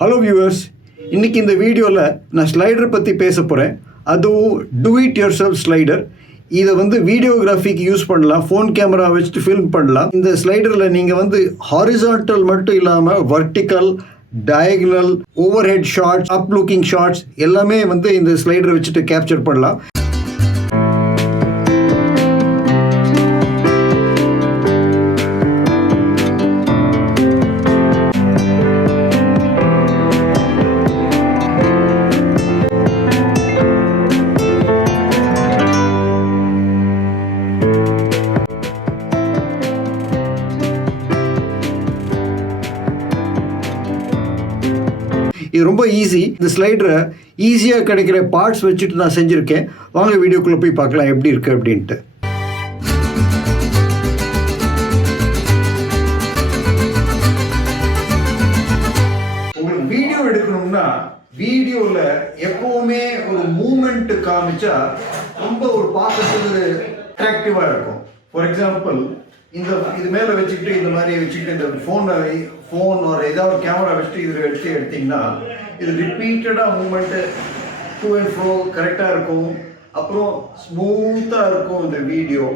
Hello viewers, இன்றைக்கி இந்த வீடியோவில் நான் ஸ்லைடரை பற்றி பேச போகிறேன். அதுவும் do it yourself slider. இதை வீடியோகிராஃபிக்கு யூஸ் பண்ணலாம், ஃபோன் கேமரா வச்சுட்டு ஃபில்ம் பண்ணலாம். இந்த ஸ்லைடரில் நீங்கள் ஹாரிசான்டல் மட்டும் இல்லாமல் vertical, diagonal, overhead shots, up looking shots எல்லாமே இந்த ஸ்லைடரை வச்சுட்டு கேப்சர் பண்ணலாம். இது ரொம்ப ஈஸி. இந்த ஸ்லைடரை ஈஸியாக கிடைக்கிற பார்ட்ஸ் வச்சுட்டு நான் செஞ்சுருக்கேன். வாங்க வீடியோக்குள்ளே போய் பார்க்கலாம் எப்படி இருக்குது அப்படின்ட்டு. உங்களுக்கு வீடியோ எடுக்கணும்னா வீடியோவில் எப்போவுமே ஒரு மூமெண்ட் காமிச்சா ரொம்ப ஒரு பார்க்கறதுக்கு அட்ராக்டிவாக இருக்கும். ஃபார் எக்ஸாம்பிள், இது மேலே வச்சுக்கிட்டு இந்த மாதிரி வச்சுக்கிட்டு இந்த ஃபோன் ஒரு ஏதாவது கேமரா வச்சுட்டு இதில் எடுத்தீங்கன்னா இது ரிப்பீட்டடாக மூமெண்ட்டு டூ அண்ட் ஃப்ரோ கரெக்டாக இருக்கும். அப்புறம் ஸ்மூத்தாக இருக்கும் இந்த வீடியோ.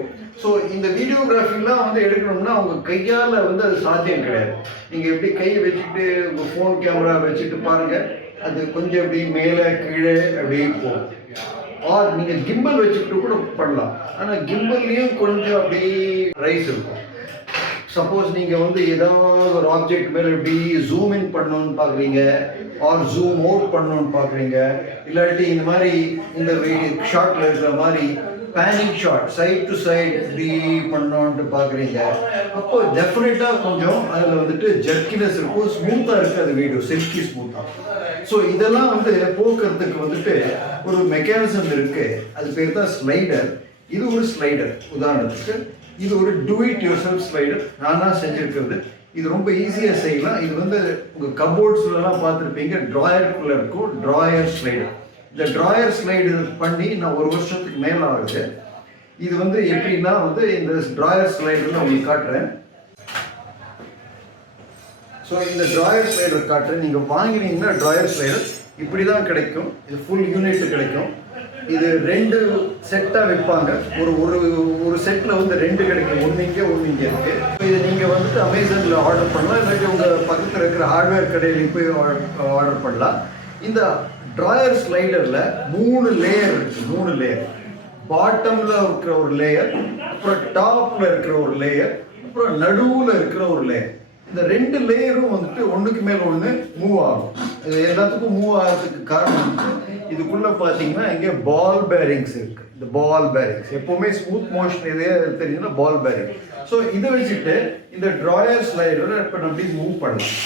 ஸோ இந்த வீடியோகிராஃபிலாம் எடுக்கணும்னா உங்கள் கையால் அது சாத்தியம் கிடையாது. நீங்கள் எப்படி கை வச்சுக்கிட்டு உங்கள் ஃபோன் கேமரா வச்சுட்டு பாருங்கள், அது கொஞ்சம் எப்படி மேலே கீழே அப்படியே போகும். ஆர் நீங்கள் கிம்பல் வச்சுக்கிட்டு கூட பண்ணலாம். ஆனால் கிம்பல்லையும் கொஞ்சம் அப்படி ரைஸ் இருக்கும். சப்போஸ் நீங்கள் ஏதாவது ஒரு ஆப்ஜெக்ட் மேலே எப்படி ஜூம் இன் பண்ணணும்னு பார்க்குறீங்க, ஆர் ஜூம் அவுட் பண்ணணும்னு பார்க்குறீங்க, இல்லாட்டி இந்த மாதிரி இந்த ஷார்ட்டில் இருக்கிற மாதிரி பேனிங் ஷாட் சைட் டு சைட் இப்படி பண்ணணுன்ட்டு பார்க்குறீங்க, அப்போ டெஃபினட்டாக கொஞ்சம் அதில் ஜர்க்கினஸ் இருக்கும், ஸ்மூத்தாக இருக்காது வீடியோ, சில்கி ஸ்மூத்தாக. ஸோ இதெல்லாம் போக்குறதுக்கு ஒரு மெக்கானிசம் இருக்குது. அது பேர் தான் ஸ்லைடர். இது ஒரு ஸ்லைடர். உதாரணத்துக்கு இது ஒரு two it yourself slider. நானாக செஞ்சுருக்கிறது. இது ரொம்ப ஈஸியாக செய்யலாம். இது உங்கள் கபோர்ட்ஸ்லாம் பார்த்துருப்பீங்க, ட்ராயருக்குள்ளே இருக்கும் ட்ராயர் ஸ்லைடர். இந்த ட்ராயர் ஸ்லைடு பண்ணி நான் ஒரு வருஷத்துக்கு மேலே ஆகுது. இது எப்படின்னா இந்த ட்ராயர் ஸ்லைடர் உங்களுக்கு காட்டுறேன். ஸோ இந்த ட்ராயர் ஸ்லைடர் காட்டுறேன். நீங்கள் வாங்கினீங்கன்னா ட்ராயர் ஸ்லைடர் இப்படி தான் கிடைக்கும். இது ஃபுல் யூனிட் கிடைக்கும். இது 2 செட்டாக வைப்பாங்க. ஒரு செட்டில் 2 கிடைக்கும். ஒன்று இங்கே இருக்குது. இதை நீங்கள் அமேசானில் ஆர்டர் பண்ணலாம், இல்லாட்டி உங்கள் பக்கத்தில் இருக்கிற ஹார்ட்வேர் கடையிலையும் போய் ஆர்டர் பண்ணலாம். இந்த ட்ராயர் ஸ்லைடரில் 3 லேயர் இருக்குது. 3 லேயர். பாட்டமில் இருக்கிற ஒரு லேயர், அப்புறம் டாப்பில் இருக்கிற ஒரு லேயர், அப்புறம் நடுவில் இருக்கிற ஒரு லேயர். இந்த 2 லேயரும் ஒன்றுக்கு மேலே ஒன்று மூவ் ஆகும். இது எல்லாத்துக்கும் மூவ் ஆகிறதுக்கு காரணம் இதுக்குள்ளே பார்த்தீங்கன்னா இங்கே பால் பேரிங்ஸ் இருக்குது. இந்த பால் பேரிங்ஸ் எப்போவுமே ஸ்மூத் மோஷன் இதே தெரியுதுன்னா பால் பேரிங். ஸோ இதை வச்சுட்டு இந்த ட்ராயர் ஸ்லைடரை இப்போ நம்ம மூவ் பண்ணலாம்.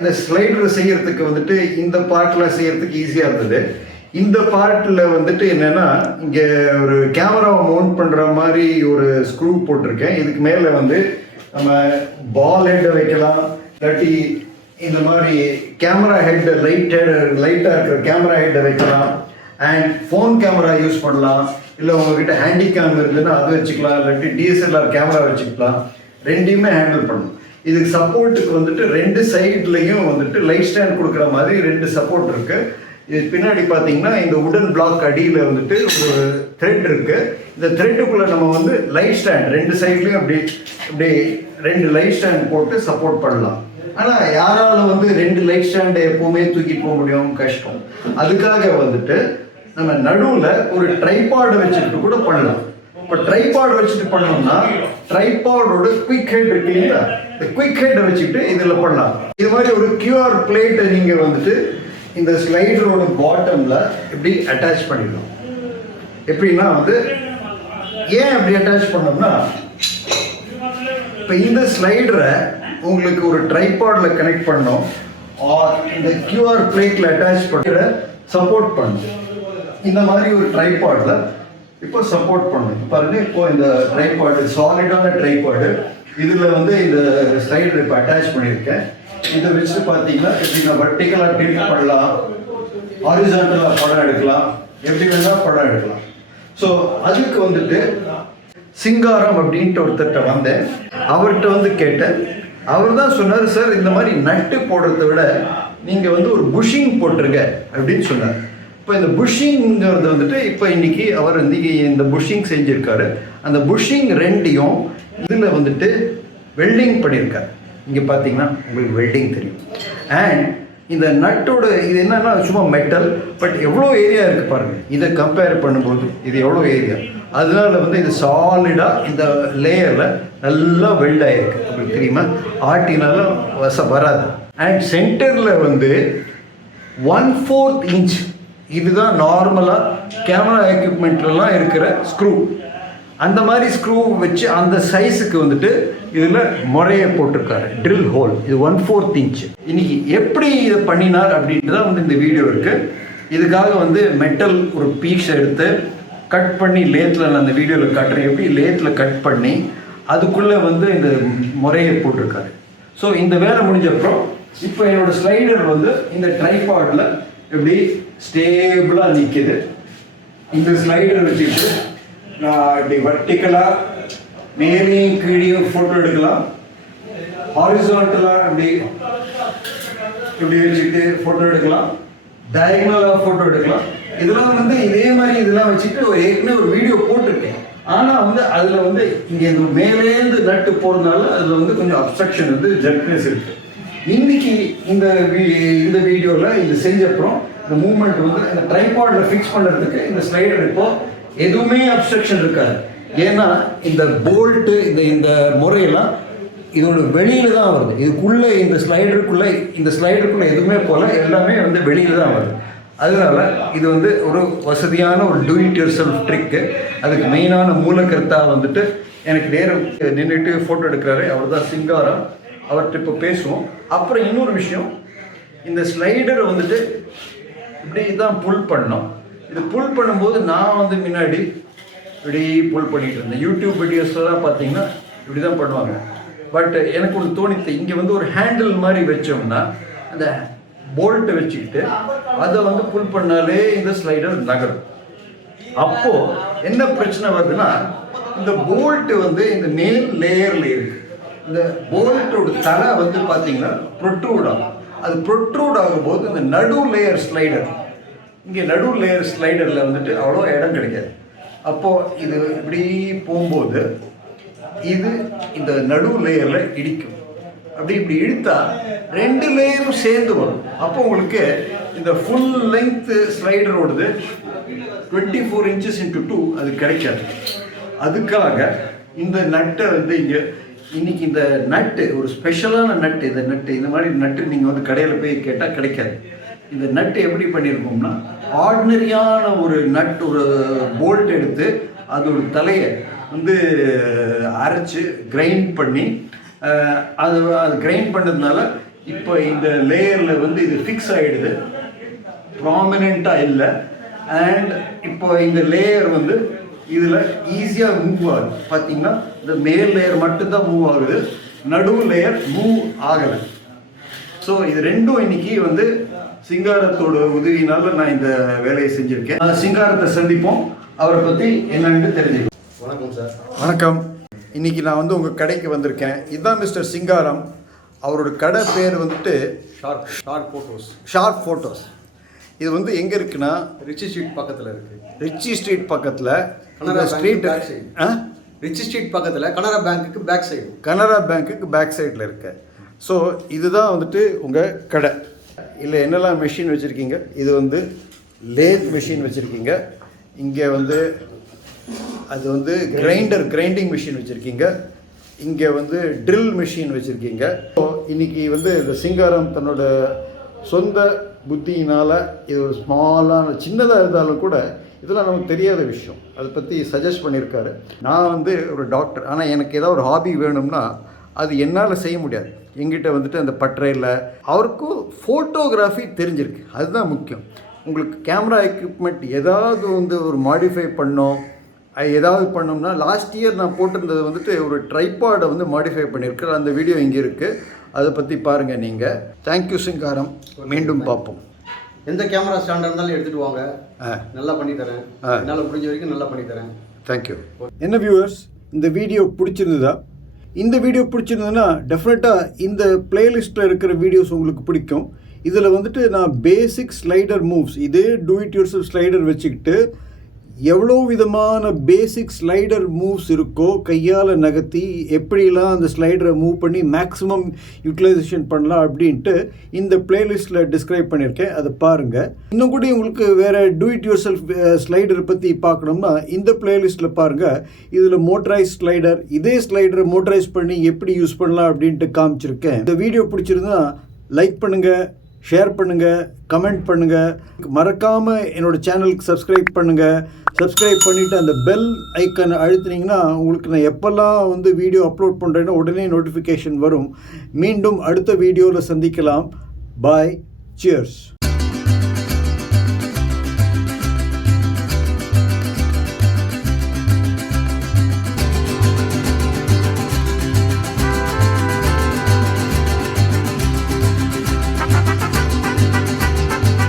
இந்த ஸ்லைடர் செய்யறதுக்கு இந்த பார்ட்டில் செய்யறதுக்கு ஈஸியாக இருந்தது. இந்த பார்ட்டில் என்னென்னா இங்கே ஒரு கேமராவை மவுண்ட் பண்ணுற மாதிரி ஒரு ஸ்க்ரூ போட்டிருக்கேன். இதுக்கு மேலே நம்ம பால் ஹெட்டை வைக்கலாம், இல்லாட்டி இந்த மாதிரி கேமரா ஹெட்டை லைட்டாக இருக்கிற கேமரா ஹெட்டை வைக்கலாம். அண்ட் ஃபோன் கேமரா யூஸ் பண்ணலாம், இல்லை உங்ககிட்ட ஹேண்டி கேம் இருந்ததுன்னா அதை வச்சுக்கலாம், இல்லாட்டி டிஎஸ்எல்ஆர் கேமரா வச்சுக்கலாம். ரெண்டையுமே ஹேண்டில் பண்ணணும். இதுக்கு சப்போர்ட்டுக்கு 2 சைட்லையும் லைட் ஸ்டாண்ட் கொடுக்குற மாதிரி 2 சப்போர்ட் இருக்குது. இது பின்னாடி பார்த்தீங்கன்னா இந்த உடன் பிளாக் அடியில் ஒரு த்ரெட் இருக்குது. இந்த த்ரெட்டுக்குள்ளே நம்ம லைட் ஸ்டாண்ட் 2 சைட்லையும் அப்படி 2 லைட் ஸ்டாண்ட் போட்டு சப்போர்ட் பண்ணலாம். ஆனால் யாரால் 2 லைட் ஸ்டாண்டை எப்போவுமே தூக்கிட்டு போக முடியும், கஷ்டம். அதுக்காக நம்ம நடுவில் ஒரு ட்ரைபாட் வச்சுட்டு கூட பண்ணலாம். இப்போ ட்ரைபாட் வச்சுட்டு பண்ணோம்னா ட்ரைபாடோட குயிக் ஹெட் இருக்கு இல்லைங்களா, இந்த குயிக் ஹெட்டை வச்சுக்கிட்டு இதில் பண்ணலாம். இது மாதிரி ஒரு QR பிளேட்டை நீங்கள் இந்த ஸ்லைடரோட பாட்டமில் இப்படி அட்டாச் பண்ணிடணும். எப்படின்னா ஏன் அப்படி அட்டாச் பண்ணோம்னா, இப்போ இந்த ஸ்லைடரை உங்களுக்கு ஒரு ட்ரைபாடில் கனெக்ட் பண்ணோம், இந்த QR பிளேட்டில் அட்டாச் பண்ண சப்போர்ட் பண்ணணும். இந்த மாதிரி ஒரு ட்ரைபாடில் இப்போ சப்போர்ட் பண்ணணும். பாருங்க, இப்போ இந்த ட்ரைபாடு சாலிடான ட்ரைபாடு, இதில் இந்த ஸ்லைடர் இப்போ அட்டாச் பண்ணியிருக்கேன். இதை வச்சுட்டு பார்த்தீங்கன்னா எப்படி நான் வெர்டிக்கலாக டில்ட் பண்ணலாம், ஹாரிசான்டலாக படம் எடுக்கலாம், எப்படி வேணால் படம் எடுக்கலாம். ஸோ அதுக்கு சிங்காரம் அப்படின்ட்டு ஒருத்தர்கிட்ட வந்தேன். அவர்கிட்ட வந்து கேட்டேன். அவர் தான் சொன்னார், சார் இந்த மாதிரி நட்டு போடுறத விட நீங்கள் வந்து ஒரு புஷிங் போட்டுருங்க அப்படின்னு சொன்னார். இப்போ இந்த புஷிங்கிறது வந்துட்டு இப்போ இன்னைக்கு அவர் இன்னைக்கு இந்த புஷிங் செஞ்சுருக்காரு. அந்த புஷிங் ரெண்டையும் இதில் வந்துட்டு வெல்டிங் பண்ணியிருக்காரு. இங்கே பார்த்தீங்கன்னா உங்களுக்கு வெல்டிங் தெரியும். அண்ட் இந்த நட்டோட இது என்னன்னா சும்மா மெட்டல், பட் எவ்வளோ ஏரியா இருக்குது பாருங்கள். இதை கம்பேர் பண்ணும்போது இது எவ்வளோ ஏரியா, அதனால வந்து இது சாலிடாக இந்த லேயரில் நல்லா வெல்ட் ஆகிருக்கு. உங்களுக்கு தெரியுமா, ஆட்டினாலும் வராது. அண்ட் சென்டரில் வந்து 1/4 இன்ச் இதுதான் நார்மலாக கேமரா எக்யூப்மெண்ட்லாம் இருக்கிற ஸ்க்ரூ. அந்த மாதிரி ஸ்க்ரூ வச்சு அந்த சைஸுக்கு வந்துட்டு இதில் முறையை போட்டிருக்காரு, ட்ரில் ஹோல். இது 1/4 இன்ச். இன்னைக்கு எப்படி இதை பண்ணினார் அப்படின்ட்டு தான் வந்து இந்த வீடியோ இருக்குது. இதுக்காக வந்து மெட்டல் ஒரு பீஸ் எடுத்து கட் பண்ணி லேத்தில் நான் அந்த வீடியோவில் காட்டுறேன், எப்படி லேத்தில் கட் பண்ணி அதுக்குள்ளே வந்து இந்த முறையை போட்டிருக்காரு. ஸோ இந்த வேலை முடிஞ்சப்பறம் இப்போ என்னோடய ஸ்லைடர் வந்து இந்த ட்ரைபாடில் எப்படி ஸ்டேபிளாக நிற்கிது. இந்த ஸ்லைடர் வச்சுக்கிட்டு நான் இப்படி வர்டிக்கலாக மேலேயும் கீழேயும் ஃபோட்டோ எடுக்கலாம், ஹாரிசான்டலாக இப்படி வச்சுக்கிட்டு ஃபோட்டோ எடுக்கலாம், டயகனலாக ஃபோட்டோ எடுக்கலாம். இதெல்லாம் வந்து இதே மாதிரி இதெல்லாம் வச்சுட்டு ஏற்கனவே ஒரு வீடியோ போட்டிருக்கேன். ஆனால் வந்து அதில் வந்து இங்கே இந்த மேலேருந்து நட்டு போகிறதுனால அதில் வந்து கொஞ்சம் அப்ஸ்ட்ரக்ஷன் வந்து ஜர்க்னஸ் இருக்குது. இன்னைக்கு இந்த வீடியோவில் இது செஞ்சப்புறம் இந்த மூவ்மெண்ட் வந்து இந்த ட்ரைபாடில் ஃபிக்ஸ் பண்ணுறதுக்கு இந்த ஸ்லைடர் இப்போ எதுவுமே அப்ஸ்ட்ரக்ஷன் இருக்காது. ஏன்னா இந்த போல்ட்டு இந்த முறையெல்லாம் இதோட வெளியில் தான் வருது. இதுக்குள்ளே இந்த ஸ்லைடருக்குள்ளே எதுவுமே போல, எல்லாமே வந்து வெளியில் தான் வருது. அதனால இது வந்து ஒரு வசதியான ஒரு two it your self trick. அதுக்கு மெயினான மூலக்கருத்தாக வந்துட்டு எனக்கு நேரம் நின்றுட்டு ஃபோட்டோ எடுக்கிறாரு, அவர் தான் சிங்காரம். அவர்கிட்ட இப்போ பேசுவோம். அப்புறம் இன்னொரு விஷயம், இந்த ஸ்லைடரை வந்துட்டு இப்படி தான் புல் பண்ணோம். இது புல் பண்ணும்போது நான் வந்து முன்னாடி இப்படி புல் பண்ணிகிட்டு இருந்தேன். யூடியூப் வீடியோஸ்லாம் பார்த்தீங்கன்னா இப்படி தான் பண்ணுவாங்க. பட் எனக்கு ஒன்று தோணித்து, இங்கே வந்து ஒரு ஹேண்டில் மாதிரி வச்சோம்னா அந்த போல்ட்டை வச்சுக்கிட்டு அதை வந்து புல் பண்ணாலே இந்த ஸ்லைடர் நகரும். அப்போது என்ன பிரச்சனை வருதுன்னா, இந்த போல்ட்டு வந்து இந்த மேல் லேயரில் இருக்குது. இந்த போல்ட்டோட தலை வந்து பார்த்தீங்கன்னா ப்ரொட்ரூட் ஆகும். அது ப்ரொட்ரூட் ஆகும்போது இந்த நடு லேயர் ஸ்லைடரில் வந்துட்டு அவ்வளோ இடம் கிடைக்காது. அப்போது இது இப்படி போகும்போது இது இந்த நடு லேயரில் இடிக்கும். இப்படி இழுத்தா 2 லேயரும் சேர்ந்து வரும். அப்போ உங்களுக்கு இந்த ஃபுல் லென்த் ஸ்லைடரோடது 24 inches × 2 அது கிடைக்காது. அதுக்காக இந்த நட்டை வந்து இன்னைக்கு இந்த நட்டு ஒரு ஸ்பெஷலான நட்டு. இந்த மாதிரி நட்டு நீங்கள் வந்து கடையில் போய் கேட்டால் கிடைக்காது. இந்த நட்டு எப்படி பண்ணியிருக்கோம்னா, ஆர்டினரியான ஒரு நட், ஒரு போல்ட் எடுத்து அதோட தலையை வந்து அரைச்சி கிரைண்ட் பண்ணி அது கிரைண்ட் பண்ணதுனால இப்போ இந்த லேயரில் வந்து இது ஃபிக்ஸ் ஆகிடுது, ப்ராமினெண்ட்டாக இல்லை. அண்ட் இப்போ இந்த லேயர் வந்து இதில் ஈஸியாக மூவ் ஆகுது. பார்த்தீங்கன்னா இந்த மேல் லேயர் மட்டும்தான் மூவ் ஆகுது, நடுவு லேயர் மூவ் ஆகலை. ஸோ இது ரெண்டும் இன்னைக்கு வந்து சிங்காரத்தோட உதவினால நான் இந்த வேலையை செஞ்சுருக்கேன். சிங்காரத்தை சந்திப்போம், அவரை பற்றி என்னன்னு தெரிஞ்சுக்கலாம். வணக்கம் சார். வணக்கம். இன்றைக்கி நான் வந்து உங்கள் கடைக்கு வந்திருக்கேன். இதுதான் மிஸ்டர் சிங்காரம். அவரோட கடை பேர் வந்துட்டு ஷார்ப் ஃபோட்டோஸ். இது வந்து எங்கே இருக்குன்னா, ரிச்சி ஸ்ட்ரீட் பக்கத்தில் இருக்குது. ரிச்சி ஸ்ட்ரீட் பக்கத்தில் Canara street back side. Ritchie street பக்கத்தில் கனரா பேங்க்குக்கு பேக் சைடில் இருக்கு. ஸோ இதுதான் வந்துட்டு உங்கள் கடை. இல்லை என்னெல்லாம் மெஷின் வச்சுருக்கீங்க, இது வந்து லேத் மெஷின் வச்சுருக்கீங்க. இங்கே வந்து அது வந்து கிரைண்டிங் மிஷின் வச்சுருக்கீங்க. இங்கே வந்து ட்ரில் மிஷின் வச்சுருக்கீங்க. ஸோ இன்றைக்கி வந்து இந்த சிங்காரம் தன்னோட சொந்த புத்தியினால் இது ஒரு ஸ்மாலான சின்னதாக இருந்தாலும் கூட இதெல்லாம் நமக்கு தெரியாத விஷயம், அதை பற்றி சஜஸ்ட் பண்ணியிருக்காரு. நான் வந்து ஒரு டாக்டர், ஆனால் எனக்கு ஏதாவது ஒரு ஹாபி வேணும்னா அது என்னால் செய்ய முடியாது. எங்கிட்ட வந்துட்டு அந்த பட்டறையில் அவருக்கும் ஃபோட்டோகிராஃபி தெரிஞ்சிருக்கு, அதுதான் முக்கியம். உங்களுக்கு கேமரா எக்யூப்மெண்ட் ஏதாவது வந்து ஒரு மாடிஃபை பண்ணோம்னா லாஸ்ட் இயர் நான் போட்டிருந்தது வந்துட்டு ஒரு ட்ரைபாடை வந்து மாடிஃபை பண்ணியிருக்கேன். அந்த வீடியோ இங்கே இருக்குது, அதை பற்றி பாருங்கள் நீங்கள். தேங்க்யூ சிங்காரம், மீண்டும் பார்ப்போம். எந்த கேமரா ஸ்டாண்டாக இருந்தாலும் எடுத்துகிட்டு வாங்க, நல்லா பண்ணித்தரேன். என்னால் முடிஞ்ச வரைக்கும் நல்லா பண்ணித்தரேன். தேங்க்யூ. என்ன வியூவர்ஸ், இந்த வீடியோ பிடிச்சிருந்ததா? இந்த வீடியோ பிடிச்சிருந்ததுன்னா டெஃபினட்டாக இந்த பிளேலிஸ்ட்டில் இருக்கிற வீடியோஸ் உங்களுக்கு பிடிக்கும். இதில் வந்துட்டு நான் பேசிக் ஸ்லைடர் மூவ்ஸ், இதே do it yourself slider வச்சுக்கிட்டு எவ்வளோ விதமான பேசிக் ஸ்லைடர் மூவ்ஸ் இருக்கோ கையால் நகர்த்தி எப்படிலாம் அந்த ஸ்லைடரை மூவ் பண்ணி மேக்ஸிமம் யூட்டிலைசேஷன் பண்ணலாம் அப்படின்ட்டு இந்த பிளேலிஸ்ட்டில் டிஸ்கிரைப் பண்ணியிருக்கேன். அதை பாருங்கள். இன்னும் கூட உங்களுக்கு வேறு do it yourself slider பற்றி பார்க்கணும்னா இந்த பிளேலிஸ்ட்டில் பாருங்கள். இதில் மோட்டரைஸ் ஸ்லைடர், இதே ஸ்லைடரை மோட்டரைஸ் பண்ணி எப்படி யூஸ் பண்ணலாம் அப்படின்ட்டு காமிச்சிருக்கேன். இந்த வீடியோ பிடிச்சிருந்தா லைக் பண்ணுங்கள், ஷேர் பண்ணுங்கள், கமெண்ட் பண்ணுங்கள். மறக்காமல் என்னோடய சேனலுக்கு சப்ஸ்கிரைப் பண்ணுங்கள். சப்ஸ்கிரைப் பண்ணிவிட்டு அந்த பெல் ஐக்கனை அழுத்தினீங்கன்னா உங்களுக்கு நான் எப்போல்லாம் வீடியோ அப்லோட் பண்ணுறேன்னா உடனே நோட்டிஃபிகேஷன் வரும். மீண்டும் அடுத்த வீடியோவில் சந்திக்கலாம். பாய், சியர்ஸ்.